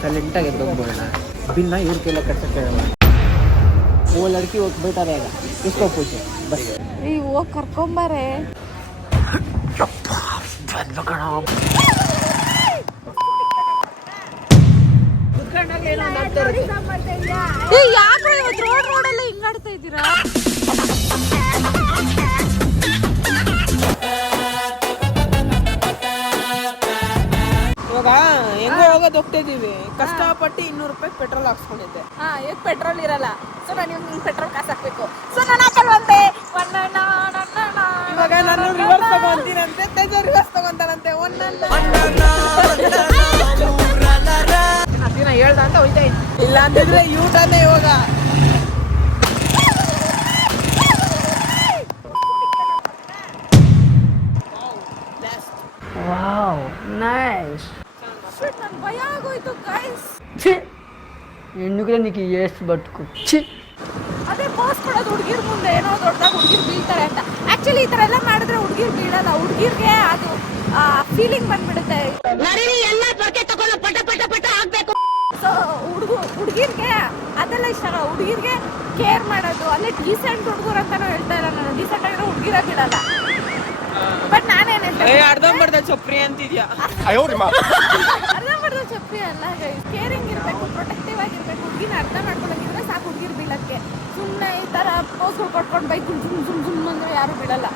साइलेंटाಗಿ ಎದ್ದೋಗ್ಬೋಣ बिना इवर के कटके वो लड़की वो बैठा रहेगा उसको पूछे बस वो ಕರ್ಕೊಂಬಾರೆ ಯಾಕೆ ಇವತ್ತು ರೋಡಲ್ಲಿ ಹಿಂಗಾಡ್ತಾ ಇದ್ದೀರಾ ಇವಾಗ ಹೆಂಗೋ ಹೋಗೋದು ಹೋಗ್ತಾ ಇದೀವಿ ಕಷ್ಟಪಟ್ಟು 200 ರೂಪಾಯಿ ಪೆಟ್ರೋಲ್ ಹಾಕ್ಸ್ಕೊಂಡಿದ್ದೆ ಈಗ ಪೆಟ್ರೋಲ್ ಇರಲ್ಲ ಸೊ ನಾನು ನಿಮ್ಗೆ ಪೆಟ್ರೋಲ್ ಕಾಸು ಹಾಕ್ಬೇಕು ಸೊ ನಾನು ಹಾಕಲ್ವಂತೆ ಇವಾಗ ನಾನು ರಿವರ್ಸ್ ತಗೊಂತೀನಂತೆ ತೇಜ ರಿವರ್ಸ್ ತಗೊಂತಾನಂತೆ ದಿನ ಹೇಳ್ದ ಅಂತ ಹೋಯ್ತಾ ಇಲ್ಲ ಅಂತಿದ್ರೆ ಯೂಟರ್ನೇ ಇವಾಗ ವಾವ್ ನೈಸ್ ನನ್ ಭಯ ಆಗೋಯ್ತು ಗೈಸ್ ಹೆಣ್ಣುಗಳ ನಿಕ್ಕೆ ಎಷ್ಟು ಬಟ್ಕು ಛೀ ಅದೇ ಪಾಸ್ ಕೊಡೋದು ಹುಡುಗಿರ್ ಮುಂದೆ ಏನೋ ದೊಡ್ಡದಾಗ ಹುಡುಗಿರ್ ಬೀಳ್ತಾರೆ ಅಂತ ಆಕ್ಚುಲಿ ಈ ತರ ಎಲ್ಲ ಮಾಡಿದ್ರೆ ಹುಡುಗಿರ್ ಬೀಳಲ್ಲ ಹುಡುಗಿರ್ಗೆ ಅದು ಫೀಲಿಂಗ್ ಬಂದ್ಬಿಡುತ್ತೆ ಎಲ್ಲ ಪೊಕ್ಕೆ ತಗೊಂಡು ಪಟ ಪಟ ಪಟ ಆಗ್ಬೇಕು ಸೊ ಹುಡುಗಿರ್ಗೆ ಅದೆಲ್ಲ ಇಷ್ಟ ಆಗಲ್ಲ ಹುಡುಗಿರ್ಗೆ ಕೇರ್ ಮಾಡೋದು ಅಲ್ಲೇ ಡೀಸೆಂಟ್ ಹುಡುಗರು ಅಂತಾನು ಹೇಳ್ತಾ ಇಲ್ಲ ನಾನು ಡೀಸೆಂಟ್ ಆಗಿರೋ ಹುಡುಗಿರ ಬೀಳಲ್ಲ ಬಟ್ ನಾನೇನೆ ಅರ್ಧಂಬರ್ಧ ಚಪ್ರಿ ಅಂತಿದ್ಯಾ ಅರ್ಧಂಬರ್ಧ ಚಪ್ರಿ ಅಲ್ಲ ಕೇರಿಂಗ್ ಇರಬೇಕು ಪ್ರೊಟೆಕ್ಟಿವ್ ಆಗಿರ್ಬೇಕು ಹುಡುಗಿನ ಅರ್ಥ ಮಾಡ್ಕೊಳಂಗಿದ್ರೆ ಸಾಕು ಹುಡುಗಿರ್ ಬೀಳಕ್ಕೆ ಸುಮ್ಮನೆ ಈ ತರ ಪೋಸ್ಗಳು ಕೊಟ್ಕೊಂಡು ಬೈಕ್ ಸುಮ್ ಅಂದ್ರೆ ಯಾರು ಬೀಳಲ್ಲ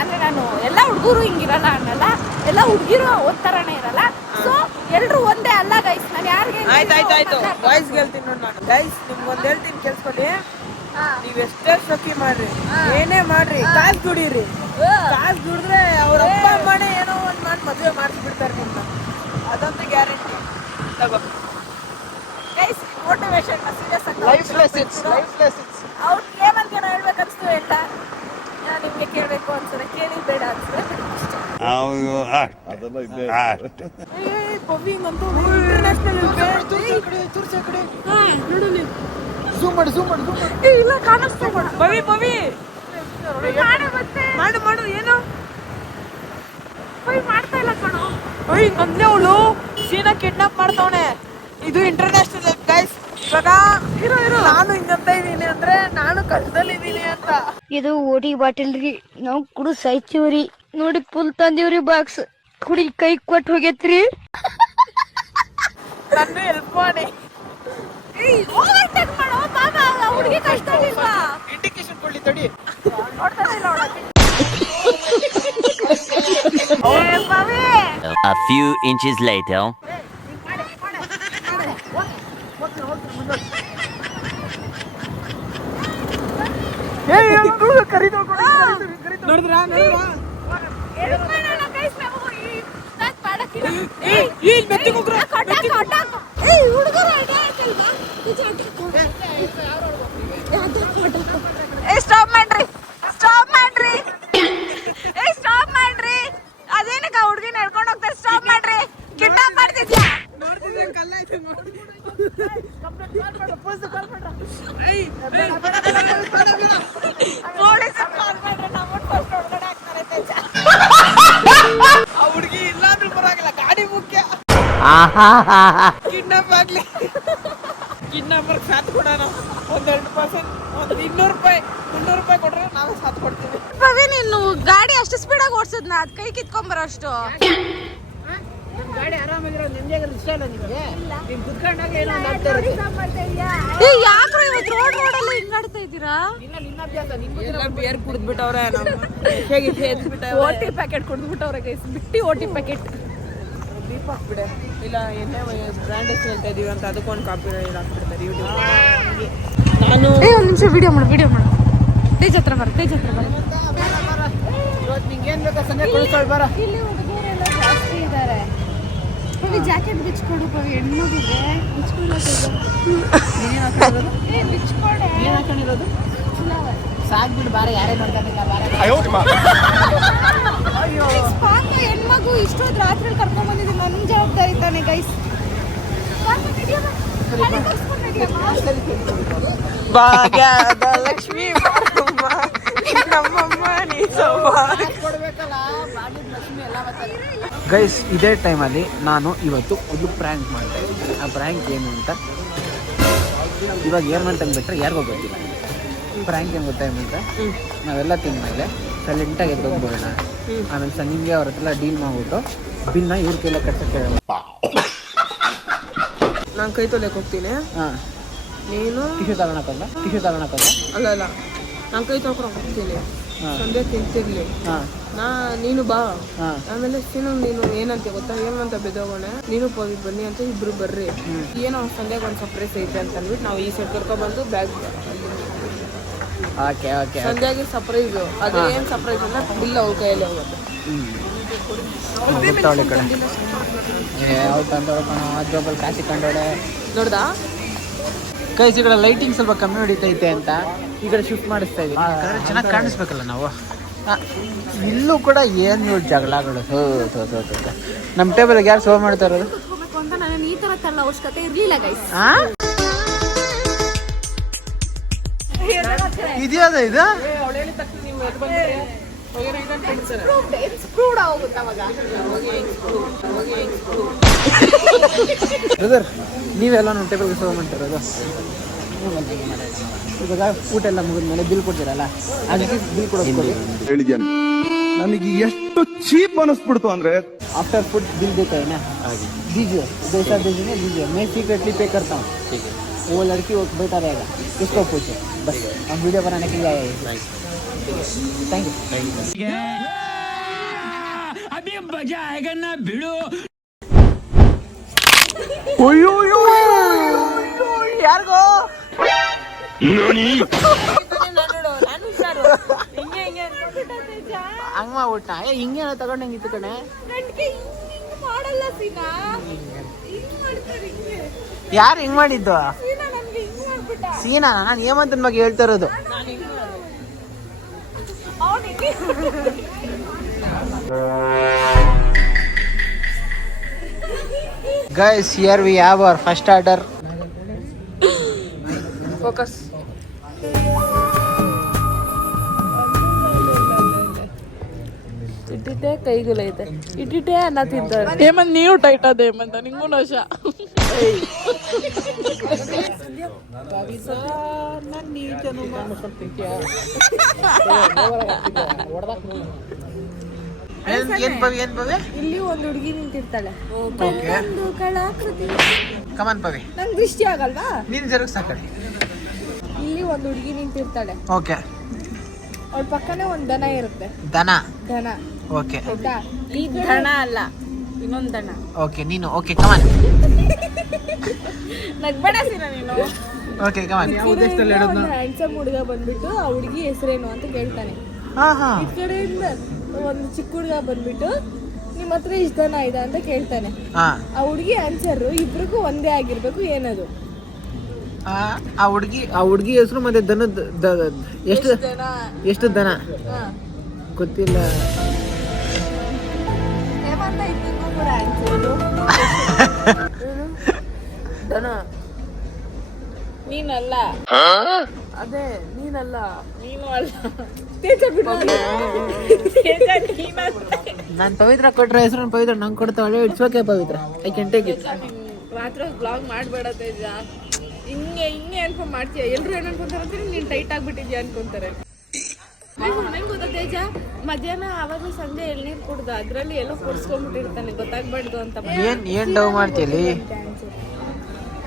ಅಂದ್ರೆ ನಾನು ಎಲ್ಲ ಹುಡುಗರು ಹಿಂಗಿರಲ್ಲ ಅನ್ನಲ್ಲ ಎಲ್ಲ ಹುಡುಗಿರು ಒಂಥರನೇ ಇರಲ್ಲ ಸೊ ಎಲ್ರು ಒಂದೇ ಅಲ್ಲ ಗೈಸ್ ನಾನು ಯಾರಿಗೆ ಆಯ್ತಾಯ್ತಾಯ್ತು ಬಾಯ್ಸ್ ಹೇಳ್ತೀನಿ ನೋಡಿ ನಾನು ಗೈಸ್ ನಿಮ್ಗೊಂದು ಹೇಳ್ತೀನಿ ಕೇಳಿಸ್ಕೊಳ್ಳಿ ನೀವ್ ಎಷ್ಟೇ ಶೋಕಿ ಮಾಡ್ರಿ ಏನೇ ಮಾಡ್ರಿ ಕಾಸು ದುಡೀರಿ ಕಾಸು ದುಡಿದ್ರೆ ಅವ್ರ ಅಪ್ಪ ಅಮ್ಮನೇ ಏನೋ ಒಂದ್ ಮಾಡಿ ಮದುವೆ ಮಾಡಿಸ್ಬಿಡ್ತಾರೆ ನಿಮ್ನ ಅದಂತೂ ಗ್ಯಾರಂಟಿ ತಗೋ ಗೈಸ್ ಮೋಟಿವೇಶನ್ ಸೀರಿಯಸ್ ಆಗಿ ಲೈಫ್ ಲೆಸನ್ಸ್ ಅವ್ರು ಏನಂತ ಏನೋ ಹೇಳ್ಬೇಕನ್ಸ್ತು ಎಲ್ಲ ನಿಮ್ಗೆ ಕೇಳಬೇಕು ಅನ್ಸರೆ ಕೇಳಿ ಬೇಡ ಅನ್ಸರೆ ಇಲ್ಲ ಕಾಣಿಸ್ತಾ ಪವಿ ಪವಿ ಮಾಡು ಮಾಡು ಏನು ಮಾಡ್ತಾ ಇಲ್ಲ ಕಣೋ ಮೊನ್ನೆ ಅವಳು ಸೀನಾ ಕಿಡ್ನಾಪ್ ಮಾಡ್ತಾವನೆ ಇದು ಇಂಟರ್ನ್ಯಾಷನಲ್ ಗೈಸ್ ಇವಾಗ ನಾನು ಹಿಂಗಂತ ಇದೀನಿ ಅಂದ್ರೆ ನಾನು ಕಷ್ಟದಲ್ಲಿದ್ದೀನಿ ಅಂತ ಇದು ಓಡಿ ಬಾಟಲ್ ರೀ ನಾವು ಕುಡು ಸಾಯ್ತೀವ್ರಿ ನೋಡಿ ಫುಲ್ ತಂದೀವ್ರಿ ಬಾಕ್ಸ್ ಕುಡಿ ಕೈ ಕೊಟ್ಟು ಹೋಗೈತ್ರಿ ನನ್ನ ಹೆಲ್ಪ್ ಮಾಡಿ ಹುಡುಗಿ ಕಷ್ಟ ಇಲ್ವಾ ಇಂಡಿಕೇಶನ್ ಕೊಡ್ಲಿ ತಡಿ ನೋಡ್ತಾನೆ ಇಲ್ಲ A few inches later. Stop ಮಾಡ್ರಿ ಸ್ಟಾಪ್ ಮಾಡ್ರಿ ಸ್ಟಾಪ್ ಮಾಡ್ರಿ ಅದೇನಕ್ಕ ಹುಡುಗಿನ ಹೇಳ್ಕೊಂಡು ಹೋಗ್ತಾರೆ ಸ್ಟಾಪ್ ಮಾಡ್ರಿ ಕಿಡ್ನಾಪ್ ಮಾಡ್ತಿದ್ಯಾ ಪೊಲೀಸರು ಕಾಲ್ ಮಾಡ್ರೆ ನಮ್ಮ ಫಸ್ಟ್ ಒಳಗಡೆ ಹಾಕ್ತಾರೆ ತೇಜ ಆ ಹುಡುಗಿ ಇಲ್ಲಾಂದ್ರೂ ಪರವಾಗಿಲ್ಲ ಗಾಡಿ ಮುಖ್ಯ ಕಿಡ್ನಾಪ್ ಆಗ್ಲಿ ಕಿಡ್ನಾಪರ್ ಸಾಥ್ ಕೊಡೋಣ ಒಂದ್ 2% ಒಂದ್ 200 ರೂಪಾಯಿ 300 ರೂಪಾಯಿ ಕೊಟ್ರೆ ನಾವೇ ಸಾಥ್ ಕೊಡ್ತೀವಿ ಪವಿ ನೀನು ಗಾಡಿ ಅಷ್ಟು ಸ್ಪೀಡಾಗಿ ಓಡಿಸಿದ್ನ ಅದ್ ಕೈ ಕಿತ್ಕೊಂಬರೋ ಅಷ್ಟು ಗಾಡಿ ಆರಾಮಾಗಿರೋ ನಿಮ್ಗೆ ಇಷ್ಟ ಇಲ್ಲ ನಿಮಗೆ ನೀವು ಕುತ್ಕೊಂಡಾಗ ಏನೋ ಯಾಕ್ರೋ ಇವತ್ತು ರೋಡಲ್ಲಿ ಹಿಂಗಾಡ್ತಾ ಇದ್ದೀರಾ ನಿನ್ನ ಅಭ್ಯಾಸ ಎಲ್ಲ ಬಿಯರ್ ಕುಡಿದ್ಬಿಟ್ಟವ್ರೆ ಹೇಗೆ ಎದ್ಬಿಟ್ಟವ್ರೆ ಓಟಿ ಪ್ಯಾಕೆಟ್ ಕುಡಿದ್ಬಿಟ್ಟವ್ರೆ ಗೈಸ್ ಬಿಟ್ಟಿ ಓಟಿ ಪ್ಯಾಕೆಟ್ ದೀಪ ಹಾಕ್ಬಿಡೆ ಇಲ್ಲ ಎಣ್ಣೆ ಬ್ರ್ಯಾಂಡ್ ಹೆಸರು ಹೇಳ್ತಾ ಇದೀವಿ ಅಂತ ಅದಕ್ಕೊಂದು ಕಾಪಿ ಹಾಕ್ಬಿಡ್ತಾರೆ ಯೂಟ್ಯೂಬ್ ನಾನು ಒಂದು ನಿಮಿಷ ವಿಡಿಯೋ ಮಾಡು ತೇಜ್ ಹತ್ರ ಬರ ಇವತ್ತು ನಿಂಗೆ ಏನು ಬೇಕಾ ಸಂಜೆ ಕಳಿಸ್ಕೊಳ್ ಬರ ಇಲ್ಲಿ ಹುಡುಗರೆಲ್ಲ ಜಾಸ್ತಿ ಇದ್ದಾರೆ ಪವಿ ಜಾಕೆಟ್ ಬಿಚ್ಕೊಡು ಪವಿ ಹೆಣ್ಮಗುಗೆ ಬಿಚ್ಕೊಡೆ ಏನು ಹಾಕೊಂಡಿರೋದು ಸಾಕ್ಬಿಟ್ಟು ಬಾರ ಯಾರೇ ನೋಡ್ತಾನಿಲ್ಲ ಬಾರ ಪಾಪ ಹೆಣ್ಮಗು ಇಷ್ಟೊಂದು ರಾತ್ರಿ ಕರ್ಕೊಂಡ್ ಬಂದಿದ್ದೀನಿ ನನ್ನ ಜವಾಬ್ದಾರಿ ತಾನೆ ಗೈಸ್ ಭಾಗ್ಯದ ಲಕ್ಷ್ಮಿ ನಮ್ಮಮ್ಮ ನೀ ಕೊಡ್ಬೇಕಲ್ಲ ಬಾಗಿದ ಲಕ್ಷ್ಮಿ ಎಲ್ಲ ಗೈಸ್ ಇದೇ ಟೈಮಲ್ಲಿ ನಾನು ಇವತ್ತು ಒಂದು ಪ್ರ್ಯಾಂಕ್ ಮಾಡ್ತಾ ಇದ್ದೀನಿ. ಆ ಪ್ರ್ಯಾಂಕ್ ಏನು ಅಂತ ಇವಾಗ ಏನು ಮಾಡ್ತಾ ಬಿಟ್ಟರೆ ಯಾರಿಗೂ ಗೊತ್ತಿಲ್ಲ. ಪ್ರ್ಯಾಂಕ್ ಏನು ಗೊತ್ತಾಯ್ತು ಅಂತ ನಾವೆಲ್ಲ ತಿಂದ್ಮೇಲೆ ಸೈಲೆಂಟಾಗಿ ಎದ್ದೋಗ್ಬೋಣ. ಆಮೇಲೆ ಸಂಜೆ ಅವ್ರ ಹತ್ರ ಡೀಲ್ ಮಾಡ್ಬಿಟ್ಟು ಬಿಲ್ನ ಇವ್ರ ಕೈಲ ಕಟ್ಟಕ್ಕೆ ನಾನು ಕೈ ತೊಳೆಯಕ್ಕೆ ಹೋಗ್ತೀನಿ. ಹಾಂ, ನೀನು ಟಿಶ್ಯೂ ತಗೊಳಕ್ಕಲ್ಲ ಅಲ್ಲ ನಾನು ಕೈ ತೊಳ್ಕೊಳಕ್ ಹೋಗ್ತೀನಿ. ಸಂಜೆ ತಿಂತಿರ್ಲಿ. ನೀನು ಬಾ. ಆಮೇಲೆ ನೀನು ಏನಂತ ಗೊತ್ತಾ, ಏನಂತ ಬೆದೋಗೋಣ, ನೀನು ಪವಿತ್ ಬನ್ನಿ ಅಂತ ಇಬ್ರು ಬರ್ರಿ. ಏನೋ ಸಂಜೆಗೆ ಒಂದು ಸರ್ಪ್ರೈಸ್ ಐತೆ ಅಂತ ಅಂದ್ಬಿಟ್ಟು ನಾವು ಈ ಸೈಡ್ ಕರ್ಕೊಬಂದು ಬ್ಯಾಗ್ ಸಂಜೆಗೆ ಸರ್ಪ್ರೈಸು. ಅದು ಏನು ಸರ್ಪ್ರೈಸ್ ಅಂದ್ರೆ ಬಿಲ್ ಅವ್ರ ಕೈಯಲ್ಲಿ ಹೋಗುತ್ತೆ. ನೋಡ್ದಾ ಕೈ ಸಿಗಡ ಲೈಟಿಂಗ್ ಸ್ವಲ್ಪ ಕಮ್ಮಿ ಹೊಡಿತೈತೆ ಅಂತ ಈ ಕಡೆ ಶಿಫ್ಟ್ ಮಾಡಿಸ್ತಾ ಇದ್ದೀವಿ. ಚೆನ್ನಾಗಿ ಕಾಣಿಸ್ಬೇಕಲ್ಲ ನಾವು. ಇಲ್ಲೂ ಕೂಡ ಏನು ಜಗಳಗಳು. ನಮ್ಮ ಟೇಬಲ್ಗೆ ಯಾರು ಸರ್ವ್ ಮಾಡ್ತಾ ಇರೋದು ಅಂತ ನಾನು ಈ ತರ ತರಲ್ಲ ಅವಶ್ಯಕತೆ ಇರ್ಲಿಲ್ಲ ಗೈಸ್. ಇದ್ಯಾದ ಇದು ಬ್ರದರ್, ನೀವೆಲ್ಲ ನಮ್ಮ ಟೇಬಲ್ಗೆ ಸರ್ವ್ ಮಾಡ್ತಿರೋದು. ಇವಾಗ ಊಟ ಎಲ್ಲ ಮುಗಿದ್ಮೇಲೆ ಬಿಲ್ ಕೊಡ್ತೀರಲ್ಲ, ಅದಕ್ಕೆ ಬಿಲ್ ಕೊಡೋದು ನನಗೆ ಎಷ್ಟು ಚೀಪ್ ಅನಿಸ್ಬಿಡ್ತು ಅಂದ್ರೆ आफ्टर फूड बिल देता है ना, दीजिए जैसा दीजिए दीजिए, मैं सीक्रेटली पे करता हूँ. वो लड़की वो बैठा रहेगा, किसको पूछे, बस हम वीडियो बनाने के लिए आए हैं. Thank you. अभी मजा आएगा ना भिड़ो. यारगो ಹಂಗ ಮಾಡ್ಬಿಟ್ಟ. ಹಿಂಗೆ ತಗೊಂಡಂಗಿತ್ತು ಕಣೆ. ಯಾರು ಹಿಂಗ್ ಮಾಡಿದ್ದು? ಸೀನಾ? ನಾನು ಹೇಮಂತನ ಬಗ್ಗೆ ಹೇಳ್ತಾ ಇರೋದು. Guys, here we have our first order. Focus. ಇಟ್ಟಿಟ್ಟೆ ಕೈಗುಲೈತೆ, ಇಟ್ಟಿಟ್ಟೆ ಅನ್ನ ತಿಂತಾರೆ. ಹೇಮಂತ್ ನೀವು ಟೈಟ್ ಅದ ಹೇಮಂತ, ನಿಂಗೂ ನಶ. ಇಲ್ಲಿ ಒಂದು ಹುಡುಗಿ ನಿಂತಿರ್ತಾಳೆ. ಕಮಾನ್ ಪವಿ, ನಂಗೆ ದೃಷ್ಟಿ ಆಗಲ್ವಾ? ನೀನ್ ಜರುಗ್ ಸಾಕಡೆ. ಇಲ್ಲಿ ಒಂದು ಹುಡುಗಿ ನಿಂತಿರ್ತಾಳೆ. ಓಕೆ. ಅವ್ಳ ಪಕ್ಕನೆ ಒಂದ್ ದನ ಇರುತ್ತೆ. ದನ? ದನ. ಓಕೆ. ಆಯ್ತಾ? ಈ ದನ ಅಲ್ಲ, ಇನ್ನೊಂದ್ ದನ. ಓಕೆ, ನೀನು ಓಕೆ ಕಮಾನ್. ನಗ್ಬೇಡ ಸೀನಾ ನೀನು. Okay come on. ಯಾವ ದೇಶದಲ್ಲಿ ಹೇಳೋದು? ಹ್ಯಾಂಡ್ಸಮ್ ಹುಡುಗ ಬಂದ್ಬಿಟ್ಟು ಆ ಹುಡುಗಿ ಹೆಸರೇನು ಅಂತ ಕೇಳ್ತಾನೆ. ಈ ಕಡೆಯಿಂದ ಒಂದು ಚಿಕ್ಕ ಹುಡುಗ ಬಂದ್ಬಿಟ್ಟು ನಿಮ್ಮ ಹತ್ರ ಇಷ್ಟ ದನ ಇದೆ ಅಂತ ಕೇಳ್ತಾನೆ. ಆ ಹುಡುಗಿ ಆನ್ಸರ್ ಇಬ್ರಿಗೂ ಒಂದೇ ಆಗಿರ್ಬೇಕು. ಏನದು? ಆ ಹುಡುಗಿ ಹೆಸರು ಮತ್ತೆ ದನದ ಎಷ್ಟು ದನ ಗೊತ್ತಿಲ್ಲ. ದನ ನೀನಲ್ಲ. ಅದೇ ನೀನಲ್ಲ, ನೀನು ಅಲ್ಲ. ನಾನು ಪವಿತ್ರ ಕೊಟ್ರೆ ಹೆಸರು ಪವಿತ್ರ ನಂಗೆ ಕೊಡ್ತಾಳೆ. It's okay Pavithra, I can take it. ಮಾತ್ರ ಬ್ಲಾಗ್ ಮಾಡಬೇಡ ತೇಜ. ಹಿಂಗೆ ಅನ್ಕೊಂಡ್ ಮಾಡ್ತೀಯ. ಎಲ್ರು ಏನ್ ಅನ್ಕೊಂತಾರೆ, ನೀನ್ ಟೈಟ್ ಆಗ್ಬಿಟ್ಟಿದ್ಯಾ ಅನ್ಕೊಂತಾರೆ. ನಂಗೆ ಗೊತ್ತಾ ತೇಜ, ಮಧ್ಯಾಹ್ನ ಆವಾಗ ಸಂಜೆ ಎಳ್ನೀರು ಕುಡ್ದು ಅದ್ರಲ್ಲಿ ಎಲ್ಲೋ ಕುಡಿಸ್ಕೊಂಡ್ಬಿಟ್ಟಿರ್ತಾನೆ, ಗೊತ್ತಾಗ್ಬಾರ್ದು ಅಂತ. ಏನ್ ಡವ್ ಮಾಡ್ತೀಯಲ್ಲಿ?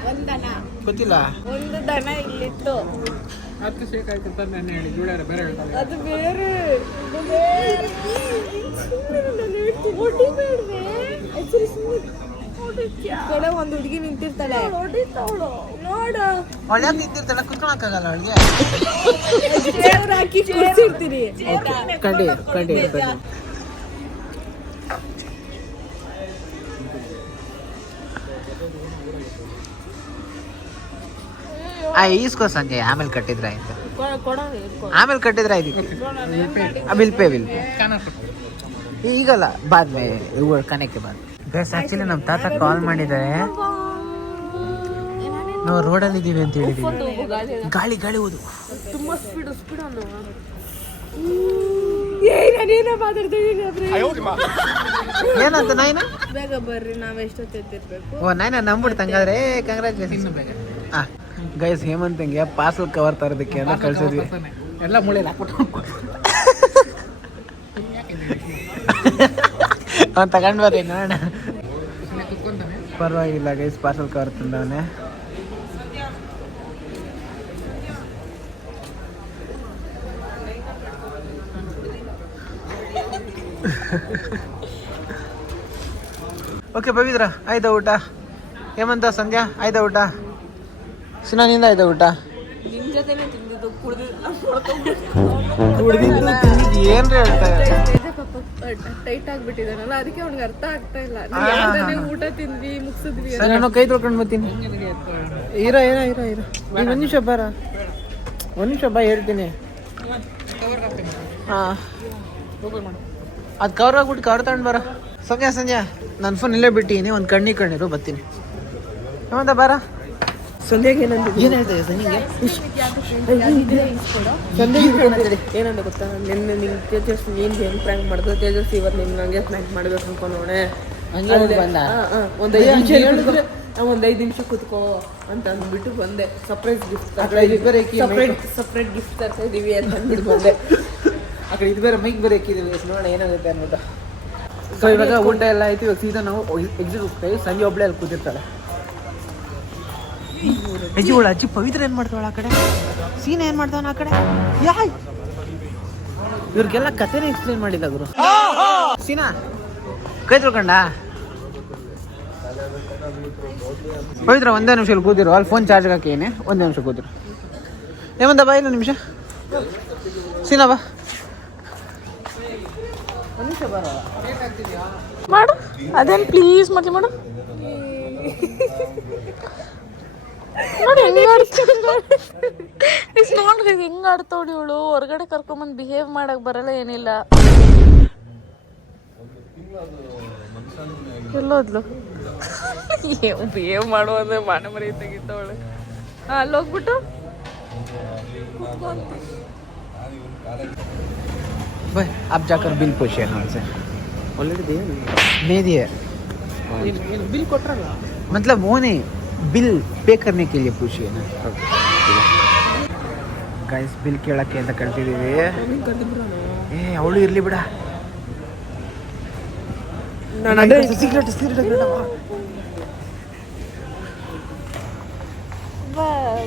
ಒಂದ್ ದನ ಗೊತ್ತಿಲ್ಲ. ಒಂದು ದನ ಇಲ್ಲಿತ್ತು. ಅದು ಬೇರೆ. ಕಡೆ ಒಂದ್ ಹುಡುಗಿ ನಿಂತಿರ್ತಾಳೆ. ನೋಡು, ಒಳ್ಳೆ ನಿಂತಿರ್ತಾಳೆ, ಕುತ್ಕೊಳಕ್ಕಾಗಲ್ಲ ಅವಳಿಗೆ. ಹಾಕಿ ಕೂರ್ಸಿರ್ತೀನಿ. ಕಂಡಿ ಈಸ್ಕೋ ಸಂಜೆ, ಆಮೇಲೆ ಕಟ್ಟಿದ್ರೆ ಆಯ್ತು. ಬಿಲ್ ಪೇ ಈಗಲ್ಲ, ಬಾದ್ಮೇ ಕನೆಕ್ಕೆ ಬಾದ್. ಗೈಸ್, ಆಕ್ಚುಲಿ ನಮ್ಮ ತಾತ ಕಾಲ್ ಮಾಡಿದ್ದಾರೆ. ನಾವು ರೋಡಲ್ಲಿ ಇದ್ದೀವಿ ಅಂತ ಹೇಳಿದೀವಿ. ಗಾಳಿ ಓದು ತುಂಬಾ ಸ್ಪೀಡ್ ನಾನೇನೋ ಮಾತಾಡ್ತಿದ್ದೀನಿ. ಏನಂತ ನಾಯಿನ? ಬೇಗ ಬರ್ರಿ, ನಾವ್ ಎಷ್ಟೊತ್ತು ಎದ್ದಿರ್ಬೇಕು. ಓ ನಾಯಿನ ನಂಬಿಡ್ತು ಹಂಗಾದ್ರೆ. ಕಂಗ್ರಾಚುಲೇಷನ್. ಗೈಸ್ ಹೇಮಂತಂಗೆ ಪಾರ್ಸಲ್ ಕವರ್ ತರೋದಕ್ಕೆ ಅಂತ ಕಳ್ಸಿದ್ವಿ. ಎಲ್ಲ ಮುಳೆ ಹಾಕ್ಬಿಟ್ಟು ಅವ್ನು ತಗೊಂಡು ಬರ್ರಿ ನೋಡೋಣ. ಪರವಾಗಿಲ್ಲ ಗೈಸ್, ಪಾರ್ಸಲ್ ಕವರ್ ತಂದವನೆ. ಓಕೆ ಪವಿತ್ರ ಆಯ್ತಾ ಊಟ? ಹೇಮಂತ ಸಂಧ್ಯಾ ಆಯ್ತಾ ಊಟ? ಸುನಾನಿಂದ ಆಯ್ತಾ ಊಟ? ನಿಮ್ ಜೊತೆನೆ ತಿಂದಿದ್ದು, ಏನ್ರಿ ಹೇಳ್ತಾ ಟೈಟ್ ಆಗ್ಬಿಟ್ಟಿದಾನಲ್ಲ, ಅದಕ್ಕೆ ಅವ್ನಿಗೆ ಅರ್ಥ ಆಗ್ತಾ ಇಲ್ಲ. ಊಟ ತಿಂದ್ವಿ ಮುಗಿಸಿದ್ವಿ. ನಾನು ಕೈ ತೊಳ್ಕೊಂಡು ಬರ್ತೀನಿ. ಇರೋ ಇರೋ ಇರೋ ಇರೋ ಈಗ ಒಂದು ನಿಮಿಷ ಬರ, ಒಂದು ನಿಮಿಷ ಬಾ ಹೇಳ್ತೀನಿ. ಹಾಂ ಅದು ಕವರ್ ಆಗ್ಬಿಟ್ಟು ಕವರ್ ತಗೊಂಡು ಬರ. ಸಂಧ್ಯಾ ನನ್ನ ಫೋನ್ ಇಲ್ಲೇ ಬಿಟ್ಟಿನಿ, ಒಂದು ಕಣ್ಣಿರು ಬರ್ತೀನಿ. ಹೌದಾ ಬರ. ಸಂಧ್ಯಾಗೆ ಏನಂತ ಏನು ಹೇಳ್ತಾರೆ ಸಂಧ್ಯೆ? ಏನಂತ ಗೊತ್ತಾ, ನಿನ್ನೆ ನಿಂಗೆ ತೇಜಸ್ ನೀನು ಏನು ಪ್ರ್ಯಾಂಕ್ ಮಾಡಿದ್ರು, ತೇಜಸ್ ಇವತ್ತು ನಿನ್ನ ನಂಗೆ ಪ್ರ್ಯಾಂಕ್ ಮಾಡ್ಬೇಕು ಅನ್ಕೊಂಡವಣೆ. ಹಂಗೆ ಬಂದ ಒಂದು 5 ನಿಮಿಷ ಹೇಳಿದ್ರೆ ಒಂದು 5 ನಿಮಿಷ ಕೂತ್ಕೋ ಅಂತ ಅಂದ್ಬಿಟ್ಟು ಬಂದೆ. ಸರ್ಪ್ರೈಸ್ ಗಿಫ್ಟ್, ಸಪ್ರೇಟ್ ಗಿಫ್ಟ್ ತರ್ತಾ ಇದೀವಿ ಅಂತ ಅಂದ್ಬಿಟ್ಟು ಬಂದೆ. ಆ ಕಡೆ ಇದು ಬೇರೆ ಮೈಕ್ ಬೇರೆ ಹಾಕಿದ್ದೀವಿ, ನೋಡೋಣ ಏನಾಗುತ್ತೆ ಅನ್ಬಿಟ್ಟು. ಸೊ ಇವಾಗ ಊಟ ಎಲ್ಲ ಆಯ್ತು. ಇವಾಗ ಸೀದಾ ನಾವು ಎಕ್ಸಿಟ್ ಹೋಗ್ತೀವಿ. ಸಂಜೆ ಒಬ್ಬಳೇ ಅಲ್ಲಿ ಕೂತಿರ್ತಾಳೆ. ಅಜ್ಜಿ ಪವಿತ್ರ ಏನು ಮಾಡ್ತಾವಳ ಆ ಕಡೆ? ಸೀನಾ ಏನು ಮಾಡ್ತಾವನ ಆ ಕಡೆ? ಇವ್ರಿಗೆಲ್ಲ ಕಥೆನೇ ಎಕ್ಸ್ಪ್ಲೇನ್ ಮಾಡಿಲ್ಲ ಗುರು. ಸೀನಾ ಕೈ ತೊಳ್ಕೊಂಡ? ಪವಿತ್ರ ಒಂದೇ ನಿಮಿಷ ಇಲ್ಲಿ ಕೂತಿರು, ಅಲ್ಲಿ ಫೋನ್ ಚಾರ್ಜ್ ಹಾಕೇನೆ. ಒಂದೇ ನಿಮಿಷ ಕೂತಿರು. ಏಮಂತ ಬಾ, ಇಲ್ಲ ನಿಮಿಷ. ಸೀನಾ ಬಾ, ಒಂದು ನಿಮಿಷ ಬರ. ಮಾಡು ಅದೇನು ಪ್ಲೀಸ್ ಮತ್ತೆ ಮಾಡು. ನೋಡಿ ಹೆಂಗ್ ನೋಡ್ರಿ ಹೆಂಗ್ ಆಡ್ತೋಡಿ ಇವಳು. ಹೊರಗಡೆ ಕರ್ಕೊಂಬಂದ್ ಬಿಹೇವ್ ಮಾಡಕ್ ಬರಲ್ಲ, ಏನಿಲ್ಲ. ಎಲ್ಲೋದ್ಲು? ಬಿಹೇವ್ ಮಾಡುವಂದ್ರೆ ಮಾನ ಮರ್ಯಾದಾಗಿದ್ದವಳು. ಅಲ್ಲಿ ಹೋಗ್ಬಿಟ್ಟು भाई आप जाकर बिल पूछिए ना उनसे. ಆಲ್ರೆಡಿ दे दिए. ಬಿಲ್ ಕೊಟ್ರಲ್ಲ, मतलब वो नहीं, बिल पे करने के लिए पूछिए ना. गाइस बिल ಕೇಳಕ್ಕೆ ಅಂತ ಕಳ್ತಿದೀವಿ. ಏ ಅವಳು ಇರ್ಲಿ ಬಿಡ. ಸಿಗರೇಟ್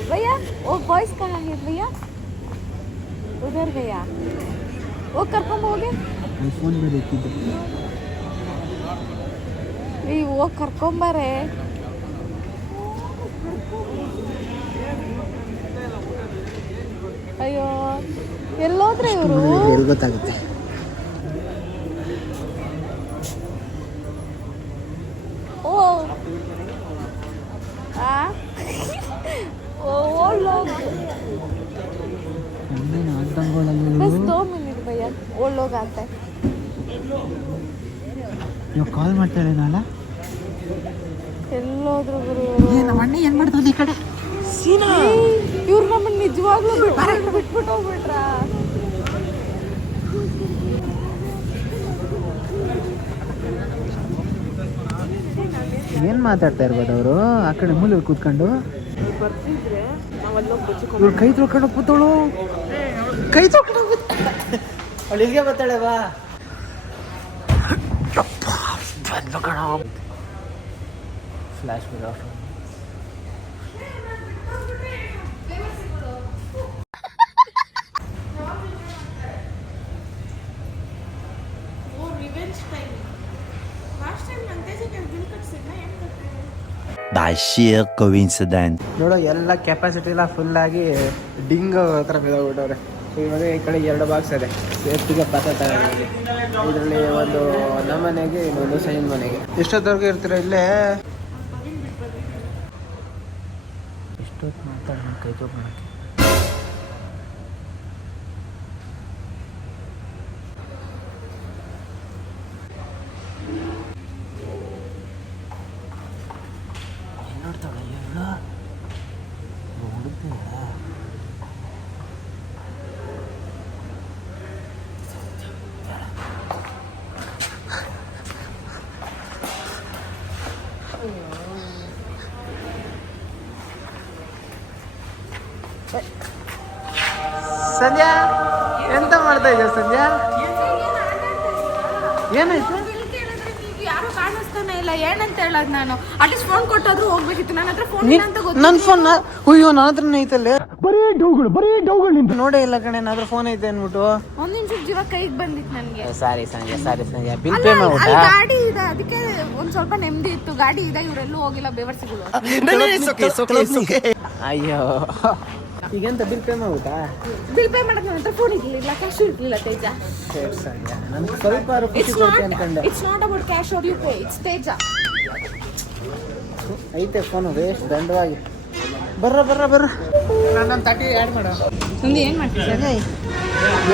भैया वो बॉयज कहाँ है भैया? उधर गया वो ಕರ್ಕೊಂಡ್ ಹೋಗಿ. ಫೋನ್ ಬೇರೆ ಇಟ್ಟಿದ್ದೆ. ಹೋಗಿ ಕರ್ಕೊಂಬಾರೆ. ಅಯ್ಯೋ ಎಲ್ಲೋದ್ರೆ ಇವರು? ಎಲ್ಲಿ ಗೊತ್ತಾಗುತ್ತೆ? ओ वो लोग बस 2 मिनट भैया, वो लोग आते हैं. ಇವಾಗ ಕಾಲ್ ಮಾಡ್ತಾಳೆ ನಾಳ. ಎಲ್ಲೋದ್ರು ಗುರು? ನಮ್ಮ ಅಣ್ಣ ಏನು ಮಾಡ್ತಾನೆ ಈ ಕಡೆ? ಸೀನಾ ಇವ್ರು ನಮ್ಮನ್ನ ನಿಜವಾಗ್ಲೂ ಬಿಟ್ಬಿಟ್ಟು ಹೋಗ್ಬಿಟ್ರಾ? ಏನು ಮಾತಾಡ್ತಾ ಇರ್ಬೋದು ಅವರು ಆ ಕಡೆ ಮೂಲೆ ಕೂತ್ಕೊಂಡು? ಬರ್ತಿದ್ರೆ ನಾವಲ್ಲೋಗಿ ಇವ್ರು ಕೈ ತೊಳ್ಕೊಂಡು ಕೂತವಳು. ಕೈ ತೊಳ್ಕೊಂಡು ಅವಳು ಇಲ್ಲಿಗೆ ಬರ್ತಾಳೆ. ಬಾ ಬಂದು ಕಣ. ಫ್ಲಾಶ್ ಬಿಡ. By sheer coincidence. ನೋಡೋ ಎಲ್ಲ ಕೆಪಾಸಿಟಿ ಎಲ್ಲ ಫುಲ್ ಆಗಿ ಡಿಂಗ್ ಹತ್ರ ಬಿದ್ದೋಗ್ಬಿಟ್ಟವ್ರೆ. ಇವಾಗ ಈ ಕಡೆ 2 ಬಾಕ್ಸ್ ಇದೆ. ಸೇಫ್ಟಿಗೆ ಪಾತ್ರ ತಗೊಂಡಿದ್ದೀವಿ. ಇದರಲ್ಲಿ ಒಂದು ನಮ್ಮ ಮನೆಗೆ, ಇನ್ನೊಂದು ಸೈನ್ ಮನೆಗೆ. ಎಷ್ಟೊತ್ತವರೆಗೂ ಇರ್ತೀರ ಇಲ್ಲೇ? ಎಷ್ಟೊತ್ತು ಮಾತಾಡ ಕೈ ತೊಗೊಳಕ್ಕೆ. ನೋಡ್ತಾಳ ಹೇಳ ಹುಡುಕ್ತಿಲ್ಲ. ಸಂಧ್ಯಾ ಎಂತ ಮಾಡ್ತಾ ಇದ್ಯಾ ಸಂಧ್ಯಾ? ಏನಾಯ್ತು? ಯಾರು ಕಾಣಿಸ್ತಾನೆ ಇಲ್ಲ, ಏನಂತ ಹೇಳೋದು ನಾನು? ಅಟ್ಲೀಸ್ಟ್ ಫೋನ್ ಕೊಟ್ಟಾದ್ರೂ ಹೋಗ್ಬೇಕಿತ್ತು. ನನ್ನ ಹತ್ರ ಫೋನ್ ಇಲ್ಲ ಅಂತ ಗೊತ್ತು. ನನ್ನ ಫೋನ್ ಅಯ್ಯೋ ನನ್ನ ಹತ್ರನೇ ಐತಲ್ಲೇ. ಬರೀ ಡೌಗಳು ನಿಂತು ನೋಡೇ ಇಲ್ಲ ಕಣೆ. ನನ್ನ ಹತ್ರ ಫೋನ್ ಐತೆ ಅನ್ಬಿಟ್ಟು ಒಂದ್ ನಿಮಿಷ ಜೀವ ಕೈಗೆ ಬಂದಿತ್ತು ನನಗೆ. ಸಾರಿ ಸಂಧ್ಯಾ ಬಿಲ್ ಪೇ ಮಾಡ್ಬಿಟ್ಟ. ಗಾಡಿ ಇದೆ, ಅದಕ್ಕೆ ಒಂದ್ ಸ್ವಲ್ಪ ನೆಮ್ಮದಿ ಇತ್ತು. ಗಾಡಿ ಇದೆ, ಇವರೆಲ್ಲೂ ಹೋಗಿಲ್ಲ ಬೇವರ್ಸಿಗಳು. ಅಯ್ಯೋ ಈಗೆಂತ ಬಿಲ್ ಪೇ ಮಾಡ್ಬಿಟ್ಟ? ಬಿಲ್ ಪೇ ಮಾಡಕ್ ನನ್ನ ಹತ್ರ ಫೋನ್ ಇರ್ಲಿಲ್ಲ, ಕ್ಯಾಶ್ ಇರ್ಲಿಲ್ಲ ತೇಜ. ಸಂಧ್ಯಾ ನನ್ಗೆ ಸ್ವಲ್ಪ ಖುಷಿ ಕೊಡ್ತೀನಿ ಅನ್ಕೊಂಡೆ. It's not about cash or you pay, it's Teja. ಐತೆ ಫೋನು ವೇಸ್ಟ್ ದಂಡವಾಗಿ. ಬರ್ರ ನನ್ನ 30 ಆ್ಯಡ್ ಮಾಡು. ಸಂಧ್ಯಾ ಏನ್ ಮಾಡ್ತಿದ್ದೆ?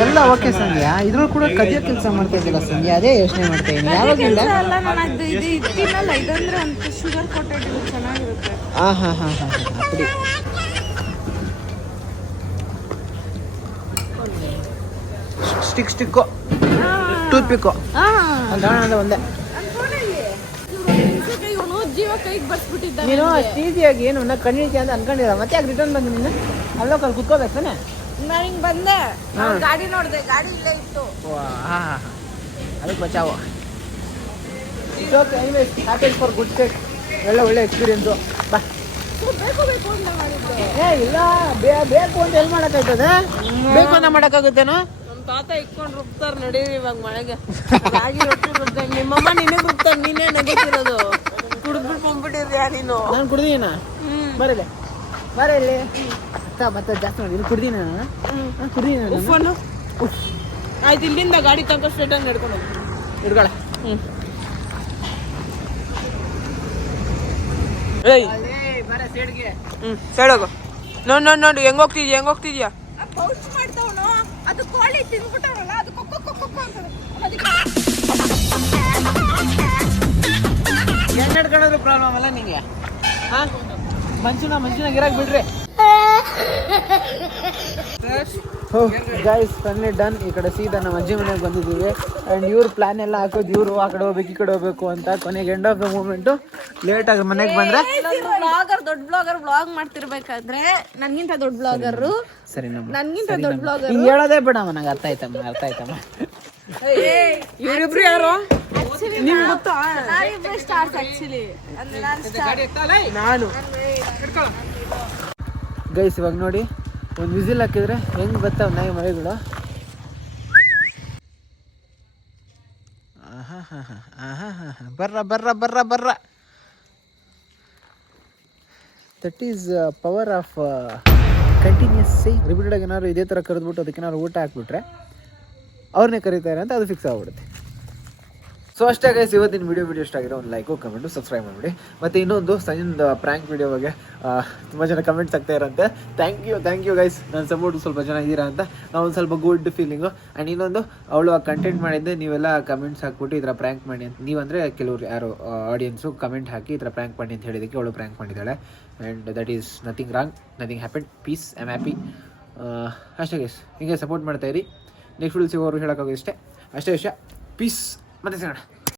ಎಲ್ಲ ಓಕೆ ಸಂಧ್ಯಾ, ಇದ್ರಲ್ಲಿ ಕೂಡ ಕದಿಯೋ ಕೆಲಸ ಮಾಡ್ತಾ ಇದ್ದಿಲ್ಲ ಸಂಧ್ಯಾ, ಅದೇ ಯೋಚನೆ ಮಾಡ್ತಾ ಇದ್ದೀನಿ. ಯಾವಾಗಿಂದ ಅಲ್ಲ, ನಾನು ಅದು ಇದು ತಿನ್ನಲ್ಲ. ಇದಂದ್ರೆ ಒಂದು ಶುಗರ್ ಕೋಟೆಡ್ ಚೆನ್ನಾಗಿರುತ್ತೆ. ಹಾ ಅಪ್ಪಡಿ. ಸ್ಟಿಕ್ಕು ಟೂತ್ ಪಿಕ್ಕು ಅಂತ ಒಂದೇ. ಇವನು ಜೀವ ಕೈಗೆ ಬರ್ಸ್ಬಿಟ್ಟಿದ್ದ. ನೀನು ಅಷ್ಟು ಈಸಿಯಾಗಿ ಏನು ನಾ ಕಣ್ಣಿಡ್ತಿ ಅಂತ ಅನ್ಕೊಂಡಿಲ್ಲ, ಮತ್ತೆ ಯಾಕೆ ರಿಟರ್ನ್ ಬಂದು ನೀನು ಅಲ್ಲೋ ಕಲ್ ಕುತ್ಕೋಬೇಕು ತಾನೆ? ನಾನು ಹಿಂಗೆ ಬಂದೆ, ಗಾಡಿ ನೋಡಿದೆ, ಗಾಡಿ ಇಲ್ಲೇ ಇತ್ತು. ಅದಕ್ಕೆ ಬಚಾವು. It's okay, anyways happy for good state. ಒಳ್ಳೆ ಎಕ್ಸ್ಪೀರಿಯನ್ಸು. ಬಾ. ಬೇಕು ಅಂತ ಮಾಡಿದ್ದೆ. ಇಲ್ಲ ಬೇಕು ಅಂತ ಎಲ್ಲಿ ಮಾಡೋಕ್ಕಾಗ್ತದೆ? ಬೇಕು ಅಂತ ಮಾಡೋಕ್ಕಾಗುತ್ತೇನೋ? ನಮ್ಮ ತಾತ ಇಟ್ಕೊಂಡು ರುಬ್ತಾರೆ, ನಡೀರಿ ಇವಾಗ ಮಳೆಗೆ. ರಾಗಿ ರೊಟ್ಟಿ ರುಬ್ತಾರೆ. ನಿಮ್ಮಮ್ಮ ನಿನಗೆ ರುಬ್ತಾರೆ, ನೀನೇ ನಗೀತಿರೋದು. ಕುಡಿದ್ಬಿಟ್ಟು ಬಂದ್ಬಿಟ್ಟಿದ್ಯಾ ನೀನು? ನಾನು ಕುಡ್ದೀನ ಬರಲಿ ಮತ್ತೆ ಜಾಸ್ತಿ ಮಾಡಿ ಇದು ಕುಡ್ದೀನ ಫೋನು ಆಯ್ತು, ಇಲ್ಲಿಂದ ಗಾಡಿ ತನಕ ಸ್ಟ್ರೇಟ್ ಆಗಿ ನಡ್ಕೊಂಡು ಹೋಗಿ ಹಿಡ್ಕೊಳ. ಸೈಡೋಗು. ನೋಡು ಹೆಂಗ್ ಹೋಗ್ತಿದ್ಯಾ? ಪೌಚ್ ಮಾಡ್ತಾವನು, ಅದು ಕೋಳಿ ತಿನ್ಬಿಟ್ಟವನಲ್ಲ, ಅದು ಕೊಕ್ಕೊ ಅಂತ. ಹೆಣ್ಣು ಹಿಡ್ಕೊಳ್ಳೋದು ಪ್ರಾಬ್ಲಮ್ ಅಲ್ಲ ನಿಂಗೆ? ಹಾಂ ಮನುಷ್ಯನ ಗಿರಾಕ್ ಬಿಡ್ರಿ. Guys finally done. ಈ ಕಡೆ ಸೀದಾ ನಮ್ಮ ಅಜ್ಜಿ ಮನೆಗೆ ಬಂದಿದ್ದೀವಿ. ಆ್ಯಂಡ್ ಇವ್ರ ಪ್ಲಾನ್ ಎಲ್ಲ ಹಾಕೋದು ಇವರು ಆ ಕಡೆ ಹೋಗ್ಬೇಕು ಈ ಕಡೆ ಹೋಗ್ಬೇಕು ಅಂತ. ಕೊನೆಗೆ ಎಂಡ್ ಆಫ್ ದ ಮೂಮೆಂಟು ಲೇಟಾಗಿ ಮನೆಗೆ ಬಂದರೆ ದೊಡ್ಡ ಬ್ಲಾಗರ್ ಬ್ಲಾಗ್ ಮಾಡ್ತಿರ್ಬೇಕಾದ್ರೆ ನನ್ಗಿಂತ ದೊಡ್ಡ ಬ್ಲಾಗರು, ಸರಿ ನನ್ಗಿಂತ ದೊಡ್ಡ ಬ್ಲಾಗರ್ ಈಗ ಹೇಳೋದೇ ಬೇಡಮ್ಮ, ನಂಗೆ ಅರ್ಥ ಆಯ್ತಮ್ಮ. ಇವರಿಬ್ರು ಯಾರು ನಿಮ್ಗೆ ಗೊತ್ತಾ? ನಾವಿಬ್ರು ಸ್ಟಾರ್ಸ್ ಆಕ್ಚುಲಿ. ನಾನು ಗೈಸ್ ಇವಾಗ ನೋಡಿ, ಒಂದು ವಿಸಿಲ್ ಹಾಕಿದ್ರೆ ಹೆಂಗೆ ಬರ್ತಾವ ನಾಯಿ ಮರಿಗಳು. ಬರ್ರ that is power of continuous. Repeated ಆಗಿ ಏನಾದ್ರು ಇದೇ ಥರ ಕರೆದ್ಬಿಟ್ಟು ಅದಕ್ಕೇನಾದ್ರು ಊಟ ಹಾಕ್ಬಿಟ್ರೆ ಅವ್ರನ್ನೇ ಕರೀತಾರೆ ಅಂತ ಅದು ಫಿಕ್ಸ್ ಆಗ್ಬಿಡುತ್ತೆ. ಸೊ ಅಷ್ಟೇ ಗೈಸ್, ಇವತ್ತಿನ ವಿಡಿಯೋ ಇಷ್ಟ ಆಗಿರೋ ಒಂದು ಲೈಕು ಕಮೆಂಟು ಸಬ್ಸ್ಕ್ರೈಬ್ ಮಾಡಿಬಿಡಿ. ಮತ್ತು ಇನ್ನೊಂದು ಸಂಜೆ ಪ್ರ್ಯಾಂಕ್ ವಿಡಿಯೋ ಬಗ್ಗೆ ತುಂಬ ಜನ ಕಮೆಂಟ್ಸ್ ಆಗ್ತಾ ಇರೋಂತೆ. ಥ್ಯಾಂಕ್ ಯು ಗೈಸ್, ನನ್ನ ಸಪೋರ್ಟ್ ಸ್ವಲ್ಪ ಜನ ಇದ್ದೀರಾ ಅಂತ ನಾವು ಒಂದು ಸ್ವಲ್ಪ ಗುಡ್ ಫೀಲಿಂಗು. ಆ್ಯಂಡ್ ಇನ್ನೊಂದು ಅವಳು ಕಂಟೆಂಟ್ ಮಾಡಿದ್ದೆ, ನೀವೆಲ್ಲ ಕಮೆಂಟ್ಸ್ ಹಾಕ್ಬಿಟ್ಟು ಈ ಥರ ಪ್ರ್ಯಾಂಕ್ ಮಾಡಿ ಅಂತ. ನೀವಂದರೆ ಕೆಲವರು ಯಾರು ಆಡಿಯನ್ಸು ಕಮೆಂಟ್ ಹಾಕಿ ಈ ಥರ ಪ್ರ್ಯಾಂಕ್ ಮಾಡಿ ಅಂತ ಹೇಳಿದ್ದಕ್ಕೆ ಅವಳು ಪ್ರ್ಯಾಂಕ್ ಮಾಡಿದ್ದಾಳೆ. And that is nothing wrong, nothing happen. Peace, I am happy. ಅಷ್ಟೇ ಗೈಸ್, ಹೀಗೆ ಸಪೋರ್ಟ್ ಮಾಡ್ತಾಯಿರಿ. ನೆಕ್ಸ್ಟ್ ವಿಡಿಯೋ ಸಿಗೋರು ಹೇಳೋಕ್ಕಾಗೋದು ಅಷ್ಟೇ ವಿಷಯ. ಪೀಸ್, ಮತ್ತೆ ಸಿಗೋಣ.